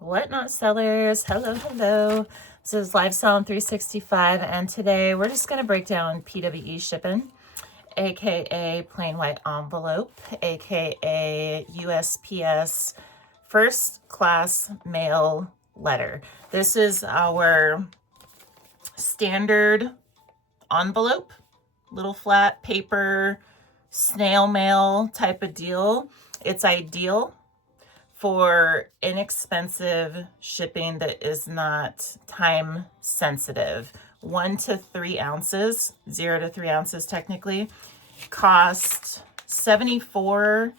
Whatnot sellers, hello. This is Live Selling 365, and today we're just going to break down PWE shipping, aka plain white envelope, aka USPS First-Class Mail Letter. This is our standard envelope, little flat paper, snail mail type of deal. It's ideal for inexpensive shipping that is not time sensitive. 1 to 3 ounces, 0 to 3 ounces technically, cost $74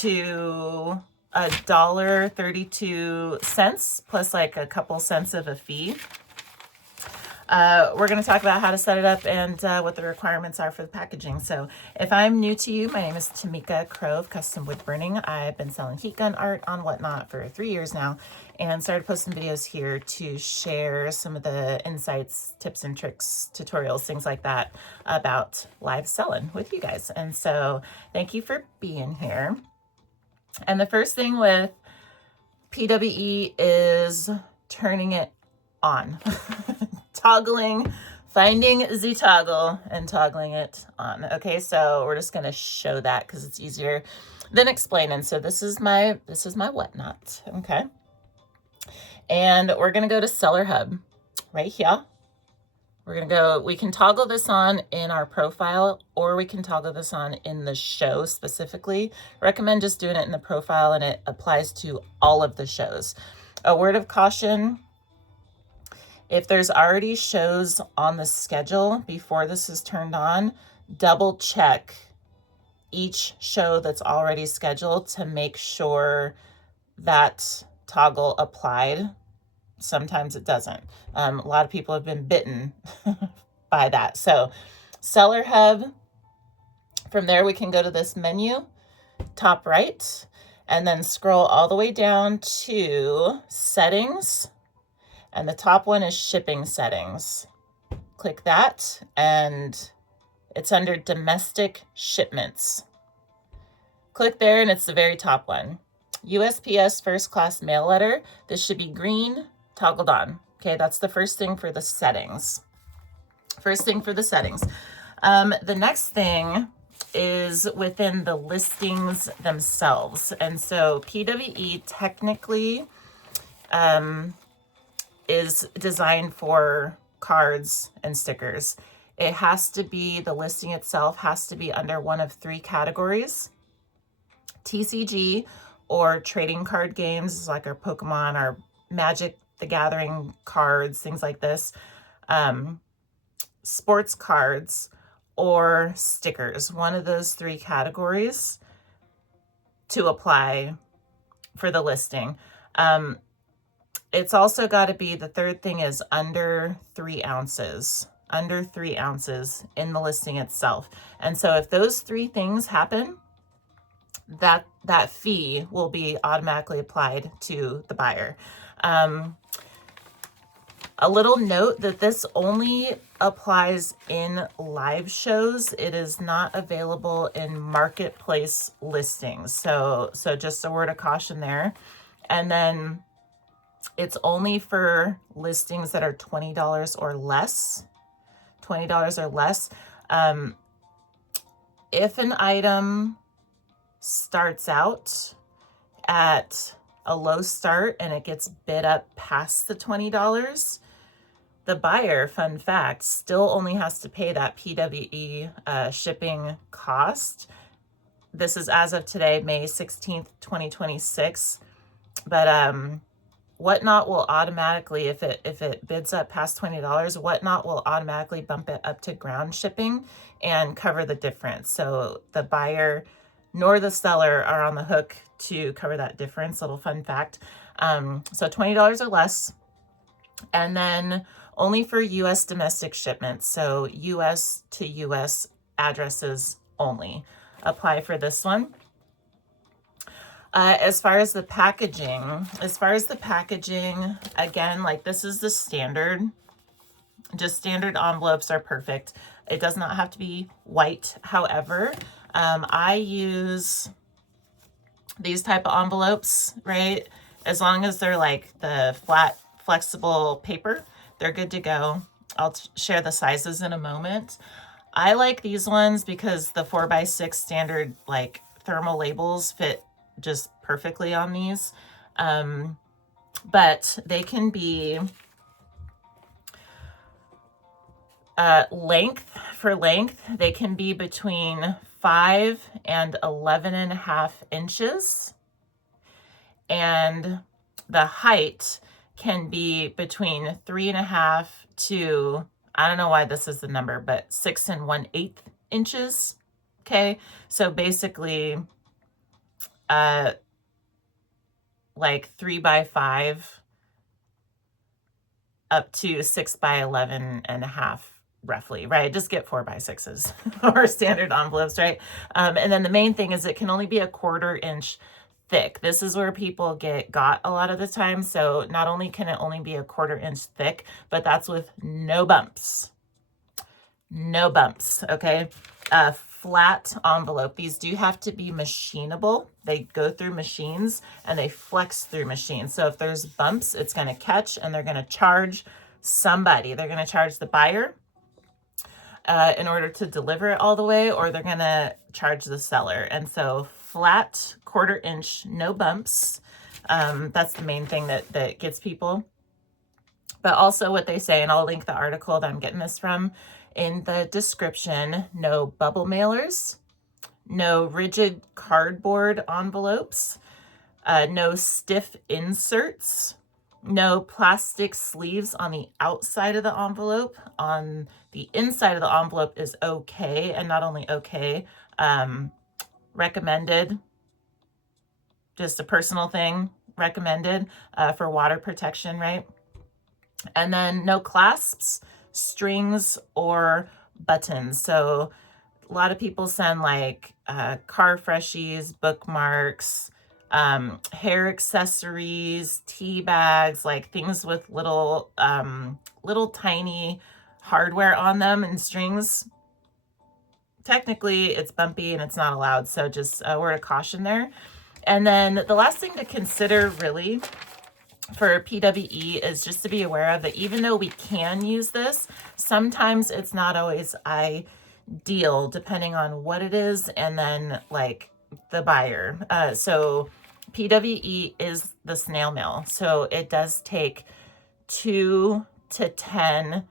to $1.32 plus like a couple cents of a fee. We're going to talk about how to set it up and what the requirements are for the packaging. So if I'm new to you, my name is Tamika Crow of Custom Wood Burning. I've been selling heat gun art on Whatnot for 3 years now and started posting videos here to share some of the insights, tips and tricks, tutorials, things like that about live selling with you guys. And so thank you for being here. And the first thing with PWE is turning it on. Toggling, finding the toggle and toggling it on. Okay, so we're just going to show that because it's easier than explaining. So this is my Whatnot. Okay, and we're going to go to Seller Hub right here. We're going to go, we can toggle this on in our profile, or we can toggle this on in the show specifically. I recommend just doing it in the profile, and it applies to all of the shows. A word of caution: if there's already shows on the schedule before this is turned on, double check each show that's already scheduled to make sure that toggle applied. Sometimes it doesn't. A lot of people have been bitten by that. So Seller Hub, from there we can go to this menu, top right, and then scroll all the way down to Settings. And the top one is Shipping Settings. Click that, and it's under Domestic Shipments. Click there, and it's the very top one. USPS First-Class Mail Letter. This should be green, toggled on. Okay, that's the first thing for the settings. The next thing is within the listings themselves. And so PWE technically is designed for cards and stickers. It has to be, the listing itself has to be under one of 3 categories: TCG, or trading card games like our Pokemon, our Magic the Gathering cards, things like this, sports cards, or stickers. One of those 3 categories to apply for the listing. It's also got to be, the third thing is under 3 ounces, in the listing itself. And so if those 3 things happen, that fee will be automatically applied to the buyer. A little note that this only applies in live shows. It is not available in marketplace listings. So just a word of caution there. And then it's only for listings that are $20 or less. If an item starts out at a low start and it gets bid up past the $20, the buyer, fun fact, still only has to pay that PWE shipping cost. This is as of today, May 16th, 2026. But Whatnot will automatically, if it bids up past $20, Whatnot will automatically bump it up to ground shipping and cover the difference. So the buyer nor the seller are on the hook to cover that difference. Little fun fact. So $20 or less, and then only for U.S. domestic shipments. So U.S. to U.S. addresses only apply for this one. As far as the packaging, again, like, this is the standard. Just standard envelopes are perfect. It does not have to be white. However, I use these type of envelopes, right? As long as they're like the flat, flexible paper, they're good to go. I'll share the sizes in a moment. I like these ones because the 4x6 standard like thermal labels fit just perfectly on these. But they can be length, they can be between 5 and 11.5 inches. And the height can be between 3.5 to, I don't know why this is the number, but 6 1/8 inches. Okay, so basically, like 3x5 up to 6x11.5, roughly, right? Just get 4x6s or standard envelopes, right? And then the main thing is it can only be a 1/4 inch thick. This is where people got a lot of the time. So not only can it only be a 1/4 inch thick, but that's with no bumps. No bumps, okay? Flat envelope. These do have to be machinable. They go through machines and they flex through machines. So if there's bumps, it's going to catch and they're going to charge somebody. They're going to charge the buyer in order to deliver it all the way, or they're going to charge the seller. And so flat, 1/4 inch, no bumps. That's the main thing that gets people. But also what they say, and I'll link the article that I'm getting this from in the description, no bubble mailers, no rigid cardboard envelopes, no stiff inserts, no plastic sleeves on the outside of the envelope. On the inside of the envelope is okay, and not only okay, recommended, just a personal thing, recommended for water protection, right? And then no clasps, strings, or buttons. So a lot of people send like car freshies, bookmarks, hair accessories, tea bags, like things with little tiny hardware on them and strings. Technically, it's bumpy and it's not allowed. So just a word of caution there. And then the last thing to consider really for PWE is just to be aware of that even though we can use this, sometimes it's not always ideal depending on what it is and then like the buyer. So PWE is the snail mail. So it does take 2 to 10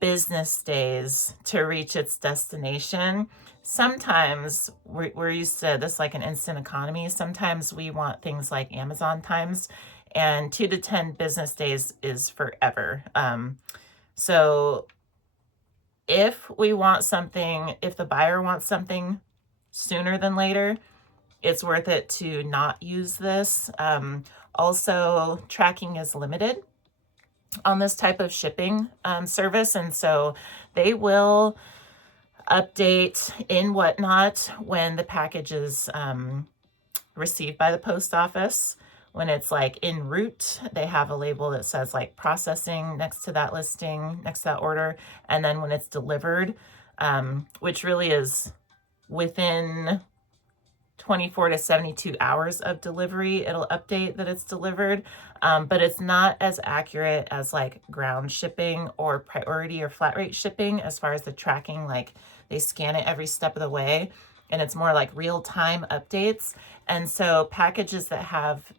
business days to reach its destination. Sometimes we're used to this like an instant economy. Sometimes we want things like Amazon times, and 2 to 10 business days is forever. So if we want something, if the buyer wants something sooner than later, it's worth it to not use this. Also, tracking is limited on this type of shipping service, and so they will update in Whatnot when the package is received by the post office. When it's like en route, they have a label that says like processing next to that listing, next to that order. And then when it's delivered, which really is within 24 to 72 hours of delivery, it'll update that it's delivered. But it's not as accurate as like ground shipping or priority or flat rate shipping as far as the tracking. Like they scan it every step of the way, and it's more like real-time updates. And so packages that have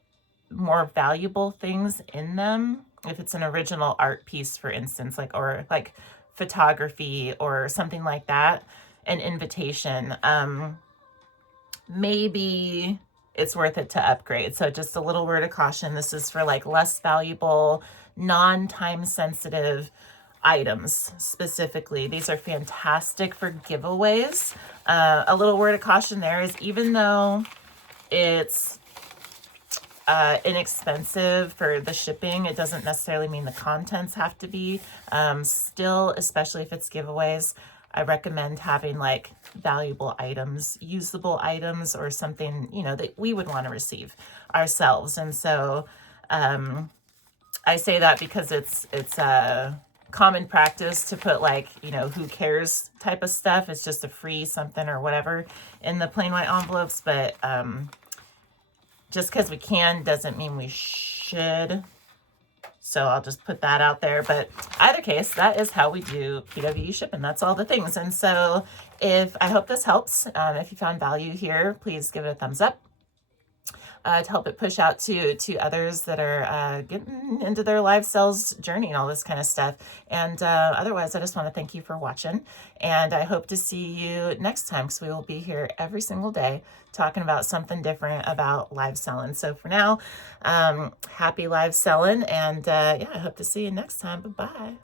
more valuable things in them, if it's an original art piece, for instance, like, or like photography or something like that, an invitation, maybe it's worth it to upgrade. So just a little word of caution. This is for like less valuable, non-time sensitive items specifically. These are fantastic for giveaways. A little word of caution there is even though it's inexpensive for the shipping, it doesn't necessarily mean the contents have to be. Still, especially if it's giveaways, I recommend having like valuable items, usable items, or something, you know, that we would want to receive ourselves. And so I say that because it's a common practice to put like, you know, who cares type of stuff. It's just a free something or whatever in the plain white envelopes. But Just because we can doesn't mean we should. So I'll just put that out there. But either case, that is how we do PWE shipping. That's all the things. And so I hope this helps. If you found value here, please give it a thumbs up. To help it push out to others that are getting into their live sales journey and all this kind of stuff. And otherwise, I just want to thank you for watching. And I hope to see you next time, because we will be here every single day talking about something different about live selling. So for now, happy live selling. And yeah, I hope to see you next time. Bye-bye.